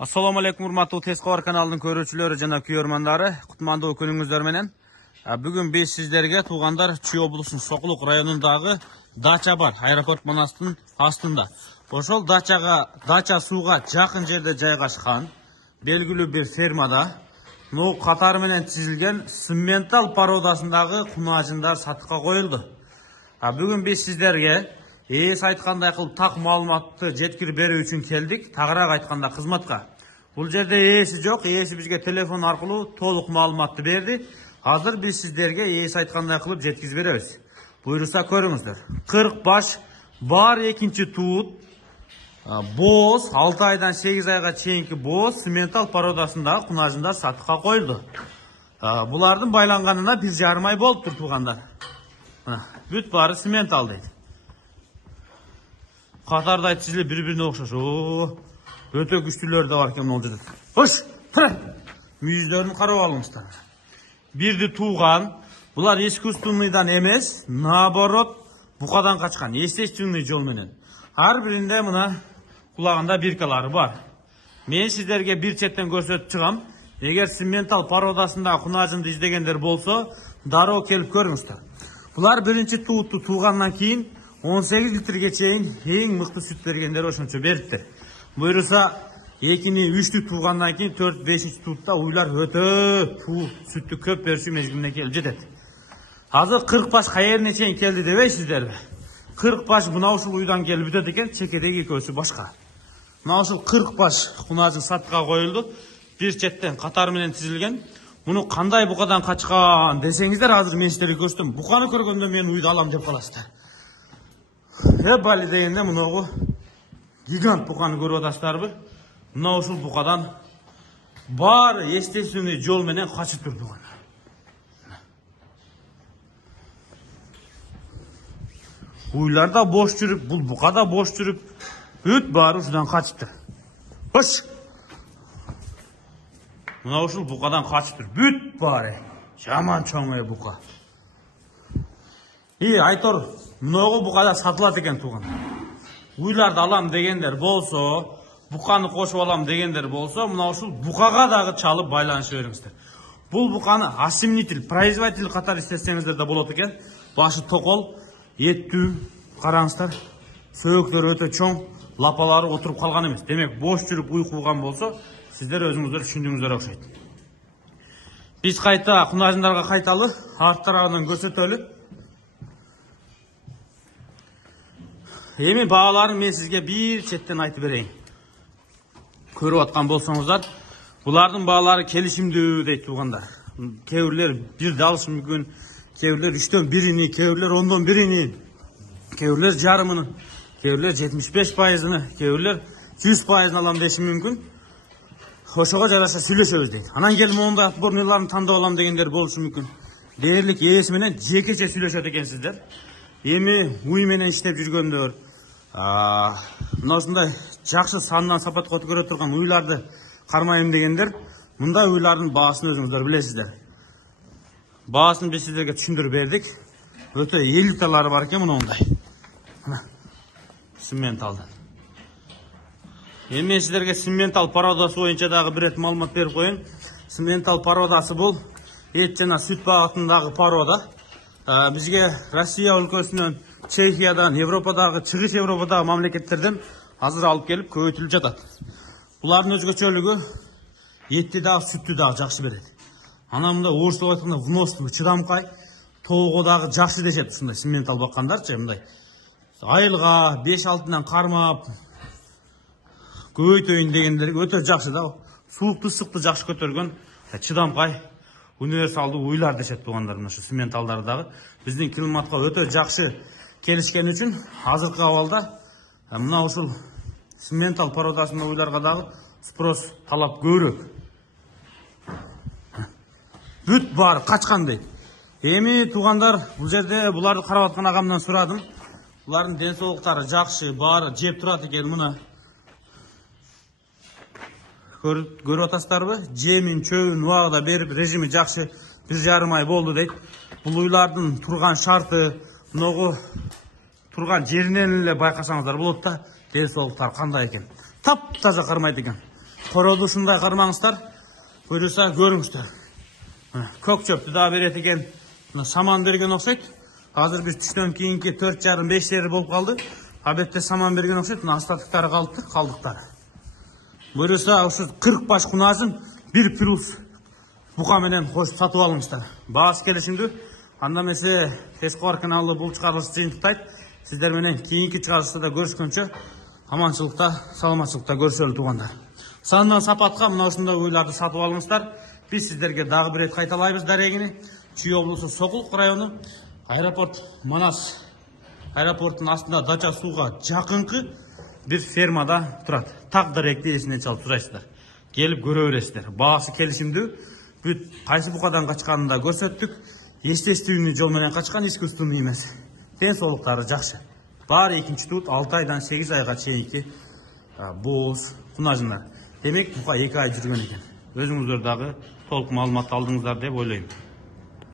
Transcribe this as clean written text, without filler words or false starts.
Assalamu alaikum урматтуу Tezkor kanalının көрүүчүлөрү жана күйөрмандары. Кутмандуу күнүңүздөр менен. Бүгүн биз сиздерге туугандар Чүй облусунун Сокулук районундагы дача бар, аэропорт манастын астында. Ошол дача сууга жакын жерде жайгашкан белгилүү бир фермада катары менен тизилген симментал породасындагы кунажындар сатыкка коюлду. Бүгүн биз сиздерге ээси айткандай кылып так маалыматты жеткирип берүү үчүн келдик. Тагыраак айтканда кызматка. Бул жерде ээси жок, ээси бизге телефон аркылуу толук маалыматты берди. Азыр биз сиздерге ээси айткандай кылып жеткизип беребиз. Буйруса көрүңүздөр. 40 баш бар экинчи туут бооз 6 айдан 8 айга чейинки бооз симментал породасындагы кунажындар сатыкка коюлду. Булардын байланганына 1,5 ай болуптур туугандар. Бүт баары симментал дейт. Катардай тизилип бири-бирине окшош. Өтө күчтүүлөр да бар экен могул жерде. Хош! Мүйүздөрүн карап алыңыздар. Бирди тууган, булар искусственныйдан эмес, наоборот, букадан качкан, естественный жол менен. Ар биринде мына кулагында биркалары бар. Мен сиздерге бир четтен көрсөтүп чыгам. Эгер симментал породасындагы кунажынды издегендер болсо, дароо келип көрүңүздөр. Булар биринчи тууту туугандан кийин 18 литрге чейин эң мыкты сүт бергендер ошончо бериптир. Буйруса 2-3 туугандан кийин 4-5 туутта уйлар өтө сүттү көп берүүчү мезгилине келип жетет. Азыр 40 баш каерине чейин келди дебейсиздерби? 40 баш мына ушул уйдан келип бүтөт экен, чекедеги экөөсү башка. Мына ушул 40 баш кунажы сатыкка коюлду. Бир четтен катар менен тизилген. Муну кандай букадан качкан десеңиздер, азыр мен сиздерге көрсөтөм. Буканы көргөндө мен уйду алам деп каласыздар. Бали дегенде мынагу гигант буканы көрүп атасыздарбы? Мына ушул букадан бар естественный жол менен качып тур буканы. Уйлар да бош жүрүп, бул бука да бош жүрүп, бүт баары ушудан качыптыр. Хош! Мына ушул букадан качыптыр. Бүт баары. Жаман чоң бука. Айтор, мынагу букада сатылат экен тууган. Уйларды алам дегендер болсо, буканы кошуп алам дегендер болсо, мына ушул букага дагы чалып байланышып бериңиздер. Бул буканы осемнитель, производитель катары иштетсеңиздер да болот экен. Башы токол, еттүү, караңыздар. Сөөктөр өтө чоң, лапалары отуруп калган эмес. Демек, бош жүрүп уй кууган болсо, сиздер өзүңүздөр түшүндүңүздөр окшойт. Биз кайта кунажындарга кайталы, арт тарабынан көрсөтөлү. Эми бааларын мен сизге бир четтен айтып берейин. Көрүп аткан болсоңуздар, булардын баалары келишимдүү дейт туугандар. Кээ бирлер бирди алышы мүмкүн, кээ бирлер 3-төн 1-ини, кээ бирлер 10-дон 1-ини, кээ бирлер жарымын, кээ бирлер 75%-ны, кээ бирлер 100%-ын алам деши мүмкүн. Ошого жараша сүйлөшөбүз дейт. Анан келип мондай отборныйларын тандап алам дегендер болушу мүмкүн. Дээрлик ээси менен жекече сүйлөшөт экенсиздер. Эми уй менен иштеп жүргөндөр, мына ушундай жакшы сандан сапатка өткөрө турган уйларды кармайм дегендер, мындай уйлардын баасын өзүңүздөр билесиздер. Баасын биз сиздерге түшүндүрүп бердик. Өтө элиталары бар экен мындай. Симменталдан. Эми сиздерге симментал породасы боюнча дагы бир маалымат берип коеюн. Симментал породасы бул эт жана сүт багытындагы порода. Бизге Россия өлкөсүнөн, Чехиядан, Европадагы, чыгыш Европадагы мамлекеттерден азыр алып келип көбөйтүлүп жатат. Булардын өзгөчөлүгү этти дагы, сүттү дагы жакшы берет. Анан мындай орусча айтканда выносливый, чыдамкай, тоого дагы жакшы дешет ушундай симментал баккандарчы, мындай. Айылга 5-6-дан кармап көбөйтөйүн дегендерге өтө жакшы да. Суукту, ысыкты жакшы көтөргөн, чыдамкай, универсалдуу уйлар дешет туугандар. Мына ушу симменталдар дагы биздин климатка өтө жакшы келишкен үчүн азыркы абалда мына ушул симментал породасындагы уйларга дагы спрос, талап көбүрөөк. Бүт баары качкан дейт. Эми туугандар, бул жерде буларды карап аткан агамдан сурадым. Булардын ден соолуктары жакшы, баары жеп турат экен. Мына көрүп атасыздарбы? Жемин, чөбүн убагында берип, режими жакшы, 1,5 ай болду дейт. Бул уйлардын турган шарты, мынагу турган жеринен эле байкасаңыздар болот да, ден соолуктары кандай экен. Таптаза кармайт экен. Korodu ушундай кармаңыздар. Буюрса көрүңүздөр. Көк чөптү да берет экен. Мына саман берген окшойт. Азыр биз түштөн кийинки 4,5-5 болуп калды. Абетте саман берген окшойт. Мына остатыктары калыптыр, калдыктары. Буюрса ушу 40 баш кунажын 1 плюс бука менен кошуп сатып алыңыздар. Баасы келишимдүү. Анда эмесе Тескор каналы бул чыгарылыш жыйынтыктайт. Сиздер менен кийинки чыгарылышта да көрүшкөнчө аманчылыкта, саламатчылыкта көрүшөлү туугандар. Сандан сапатка мына ушундай уйларды сатып алыңыздар. Биз сиздерге дагы бир рет кайталайбыз дарегини. Чүй облусу Сокулук району, аэропорт Манас аэропорттун астында дача сууга жакынкы бир фермада турат. Так даректи эсинен чалып сурайсыздар. Келип көрө бересиздер. Баасы келишимдүү. Бүт кайсы букадан качканын да көрсөттүк. Естественный жол менен качкан, искусственный эмес. Тен соолуктары жакшы. Баары экинчи тут 6 айдан 8 айга чейинки бооз кунажындар. Демек бука 2 ай жүргөн экен. Өзүңүздөр дагы толук маалымат алдыңыздар деп ойлойм.